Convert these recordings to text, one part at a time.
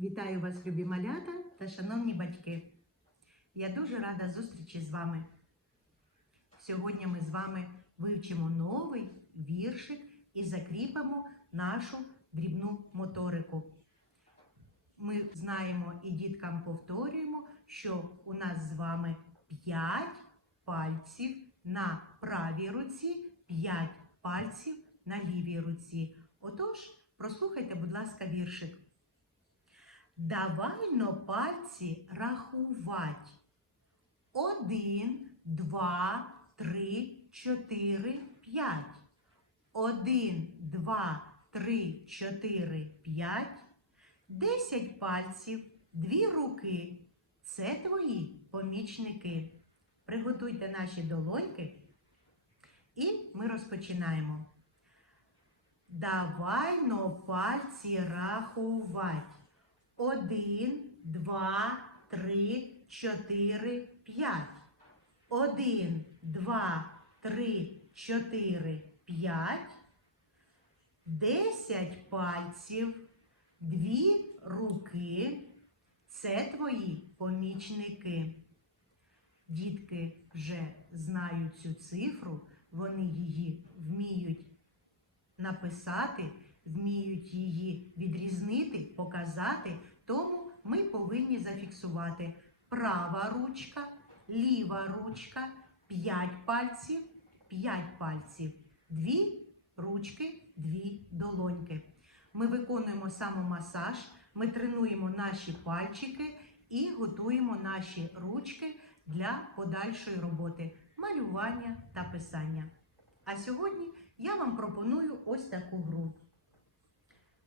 Вітаю вас, любі малята та шановні батьки. Я дуже рада зустрічі з вами. Сьогодні ми з вами вивчимо новий віршик і закріпимо нашу дрібну моторику. Ми знаємо і діткам повторюємо, що у нас з вами 5 пальців на правій руці, 5 пальців на лівій руці. Отож, прослухайте, будь ласка, віршик. Давай но пальці рахувать. Один, два, три, чотири, п'ять. Один, два, три, чотири, п'ять. Десять пальців, дві руки. Це твої помічники. Приготуйте наші долоньки. І ми розпочинаємо. Давай но пальці рахувать. Один, два, три, чотири, п'ять. Один, два, три, чотири, п'ять. Десять пальців, дві руки. Це твої помічники. Дітки вже знають цю цифру, вони її вміють написати, вміють її відрізнити, показати, тому ми повинні зафіксувати права ручка, ліва ручка, 5 пальців, 5 пальців, дві ручки, дві долоньки. Ми виконуємо самомасаж, ми тренуємо наші пальчики і готуємо наші ручки для подальшої роботи, малювання та писання. А сьогодні я вам пропоную ось таку гру.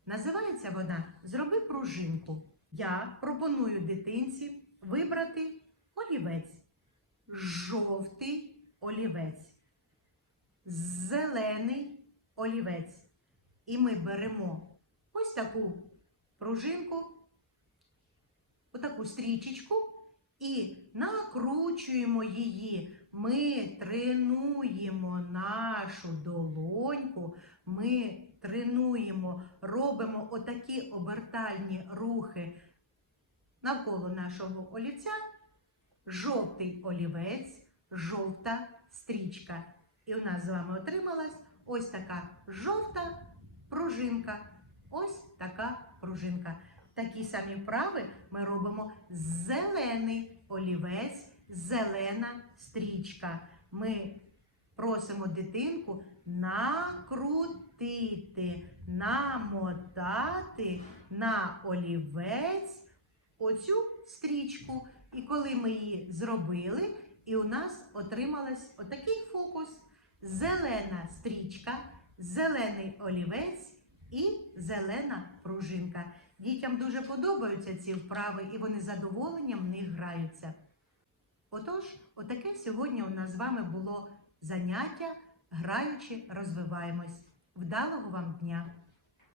Називається вона Зроби пружинку. Я пропоную дитинці вибрати олівець, жовтий олівець, зелений олівець. І ми беремо ось таку пружинку, отаку стрічечку і накручуємо її. Ми тренуємо нашу долоньку, ми отакі обертальні рухи навколо нашого олівця, жовтий олівець, жовта стрічка. І у нас з вами отрималась ось така жовта пружинка. Ось така пружинка. Такі самі вправи ми робимо зелений олівець, зелена стрічка. Ми просимо дитинку накрутити, намотати на олівець оцю стрічку. І коли ми її зробили, і у нас отрималась отакий фокус: зелена стрічка, зелений олівець і зелена пружинка. Дітям дуже подобаються ці вправи, і вони задоволенням в них граються. Отож, отаке сьогодні у нас з вами було заняття, граючи, розвиваємось. Вдалого вам дня!